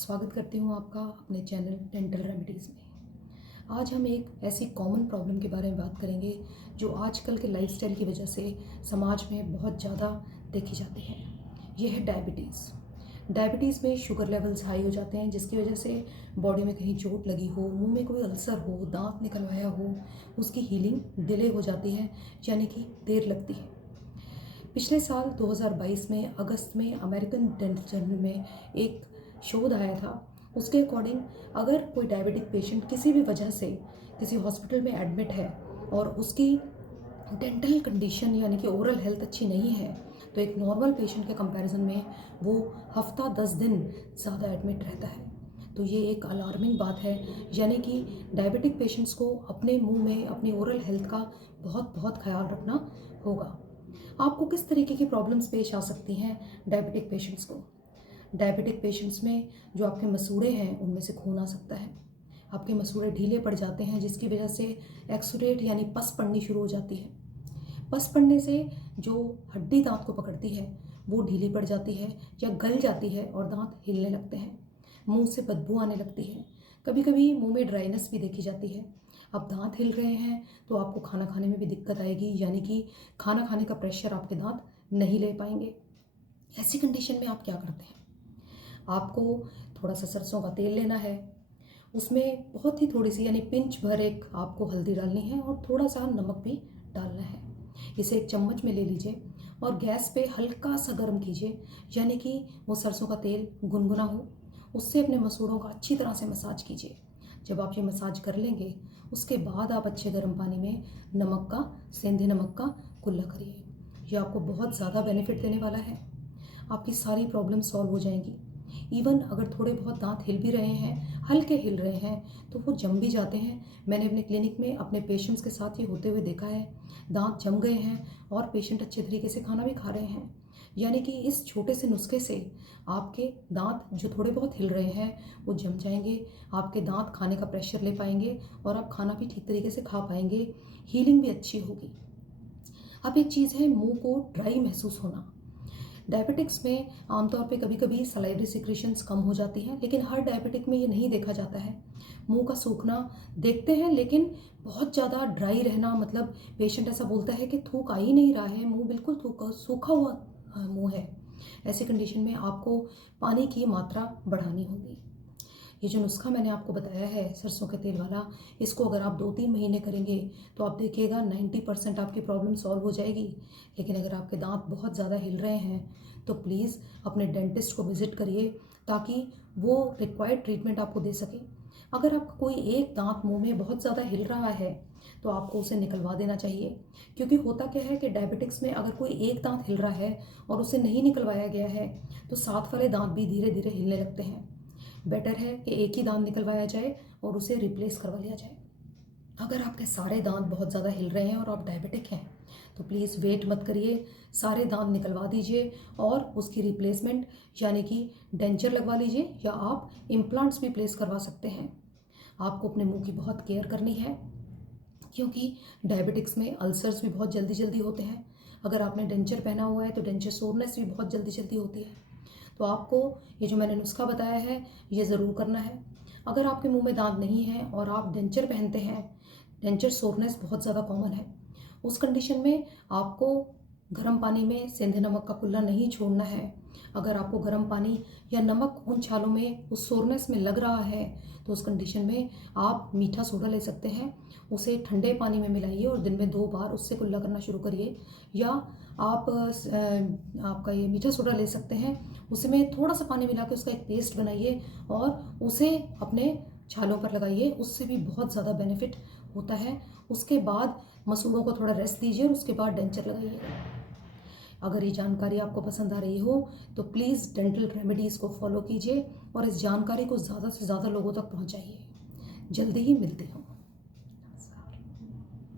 स्वागत करती हूँ आपका अपने चैनल डेंटल रेमेडीज़ में। आज हम एक ऐसी कॉमन प्रॉब्लम के बारे में बात करेंगे जो आजकल के लाइफस्टाइल की वजह से समाज में बहुत ज़्यादा देखी जाती है। यह है डायबिटीज़। डायबिटीज़ में शुगर लेवल्स हाई हो जाते हैं, जिसकी वजह से बॉडी में कहीं चोट लगी हो, मुंह में कोई अल्सर हो, दांत निकलवाया हो, उसकी हीलिंग डिले हो जाती है, यानी कि देर लगती है। पिछले साल 2022 में अगस्त में अमेरिकन डेंटल जर्नल में एक शोध आया था। उसके अकॉर्डिंग अगर कोई डायबिटिक पेशेंट किसी भी वजह से किसी हॉस्पिटल में एडमिट है और उसकी डेंटल कंडीशन यानी कि ओरल हेल्थ अच्छी नहीं है, तो एक नॉर्मल पेशेंट के कंपैरिजन में वो हफ्ता 10 दिन ज़्यादा एडमिट रहता है। तो ये एक अलार्मिंग बात है, यानी कि डायबिटिक पेशेंट्स को अपने मुंह में अपनी ओरल हेल्थ का बहुत बहुत ख्याल रखना होगा। आपको किस तरीके की प्रॉब्लम्स पेश आ सकती हैं डायबिटिक पेशेंट्स को? डायबिटिक पेशेंट्स में जो आपके मसूड़े हैं उनमें से खून आ सकता है। आपके मसूड़े ढीले पड़ जाते हैं, जिसकी वजह से एक्सुडेट यानी पस पड़नी शुरू हो जाती है। पस पड़ने से जो हड्डी दांत को पकड़ती है वो ढीली पड़ जाती है या गल जाती है और दांत हिलने लगते हैं। मुंह से बदबू आने लगती है। कभी कभी मुंह में ड्राइनेस भी देखी जाती है। अब दांत हिल रहे हैं तो आपको खाना खाने में भी दिक्कत आएगी, यानी कि खाना खाने का प्रेशर आपके दांत नहीं ले पाएंगे। ऐसी कंडीशन में आप क्या करते हैं? आपको थोड़ा सा सरसों का तेल लेना है, उसमें बहुत ही थोड़ी सी यानी पिंच भर एक आपको हल्दी डालनी है और थोड़ा सा नमक भी डालना है। इसे एक चम्मच में ले लीजिए और गैस पे हल्का सा गर्म कीजिए, यानी कि वो सरसों का तेल गुनगुना हो। उससे अपने मसूड़ों का अच्छी तरह से मसाज कीजिए। जब आप ये मसाज कर लेंगे, उसके बाद आप अच्छे गर्म पानी में नमक का, सेंधे नमक का कुल्ला करिए। ये आपको बहुत ज़्यादा बेनिफिट देने वाला है। आपकी सारी प्रॉब्लम सॉल्व हो जाएंगी। इवन अगर थोड़े बहुत दांत हिल भी रहे हैं, हल्के हिल रहे हैं, तो वो जम भी जाते हैं। मैंने अपने क्लिनिक में अपने पेशेंट्स के साथ ये होते हुए देखा है। दांत जम गए हैं और पेशेंट अच्छे तरीके से खाना भी खा रहे हैं। यानी कि इस छोटे से नुस्खे से आपके दांत जो थोड़े बहुत हिल रहे हैं वो जम जाएंगे। आपके दांत खाने का प्रेशर ले पाएंगे और आप खाना भी ठीक तरीके से खा पाएंगे। हीलिंग भी अच्छी होगी। अब एक चीज़ है मुंह को ड्राई महसूस होना। डायबिटिक्स में आमतौर पे कभी कभी सलाइवरी सिक्रेशंस कम हो जाती हैं, लेकिन हर डायबिटिक में ये नहीं देखा जाता है। मुंह का सूखना देखते हैं, लेकिन बहुत ज़्यादा ड्राई रहना, मतलब पेशेंट ऐसा बोलता है कि थूक आ ही नहीं रहा है, मुंह बिल्कुल सूखा हुआ मुंह है। ऐसी कंडीशन में आपको पानी की मात्रा बढ़ानी होगी। ये जो नुस्खा मैंने आपको बताया है सरसों के तेल वाला, इसको अगर आप 2-3 महीने करेंगे तो आप देखिएगा 90% आपकी प्रॉब्लम सॉल्व हो जाएगी। लेकिन अगर आपके दांत बहुत ज़्यादा हिल रहे हैं तो प्लीज़ अपने डेंटिस्ट को विज़िट करिए, ताकि वो रिक्वायर्ड ट्रीटमेंट आपको दे सके। अगर आपका कोई एक दांत मुंह में बहुत ज़्यादा हिल रहा है तो आपको उसे निकलवा देना चाहिए, क्योंकि होता क्या है कि डायबिटिक्स में अगर कोई एक दांत हिल रहा है और उसे नहीं निकलवाया गया है तो साथ वाले दांत भी धीरे धीरे हिलने लगते हैं। बेटर है कि एक ही दांत निकलवाया जाए और उसे रिप्लेस करवा लिया जाए। अगर आपके सारे दांत बहुत ज़्यादा हिल रहे हैं और आप डायबिटिक हैं तो प्लीज़ वेट मत करिए, सारे दांत निकलवा दीजिए और उसकी रिप्लेसमेंट यानी कि डेंचर लगवा लीजिए, या आप इम्प्लांट्स भी प्लेस करवा सकते हैं। आपको अपने मुंह की बहुत केयर करनी है, क्योंकि डायबिटिक्स में अल्सर्स भी बहुत जल्दी जल्दी होते हैं। अगर आपने डेंचर पहना हुआ है तो डेंचर सोरनेस भी बहुत जल्दी जल्दी होती है। तो आपको ये जो मैंने नुस्खा बताया है ये ज़रूर करना है। अगर आपके मुंह में दांत नहीं है और आप डेंचर पहनते हैं, डेंचर सोरनेस बहुत ज़्यादा कॉमन है। उस कंडीशन में आपको गर्म पानी में सेंधे नमक का कुल्ला नहीं छोड़ना है। अगर आपको गर्म पानी या नमक उन छालों में उस सोरनेस में लग रहा है तो उस कंडीशन में आप मीठा सोडा ले सकते हैं। उसे ठंडे पानी में मिलाइए और दिन में 2 बार उससे कुल्ला करना शुरू करिए। या आप आपका ये मीठा सोडा ले सकते हैं, उसमें थोड़ा सा पानी मिला के उसका एक पेस्ट बनाइए और उसे अपने छालों पर लगाइए। उससे भी बहुत ज़्यादा बेनिफिट होता है। उसके बाद मसूड़ों को थोड़ा रेस्ट दीजिए और उसके बाद डेंचर लगाइएगा। अगर ये जानकारी आपको पसंद आ रही हो तो प्लीज़ डेंटल रेमेडीज़ को फॉलो कीजिए और इस जानकारी को ज़्यादा से ज़्यादा लोगों तक पहुंचाइए। जल्दी ही मिलती हूँ।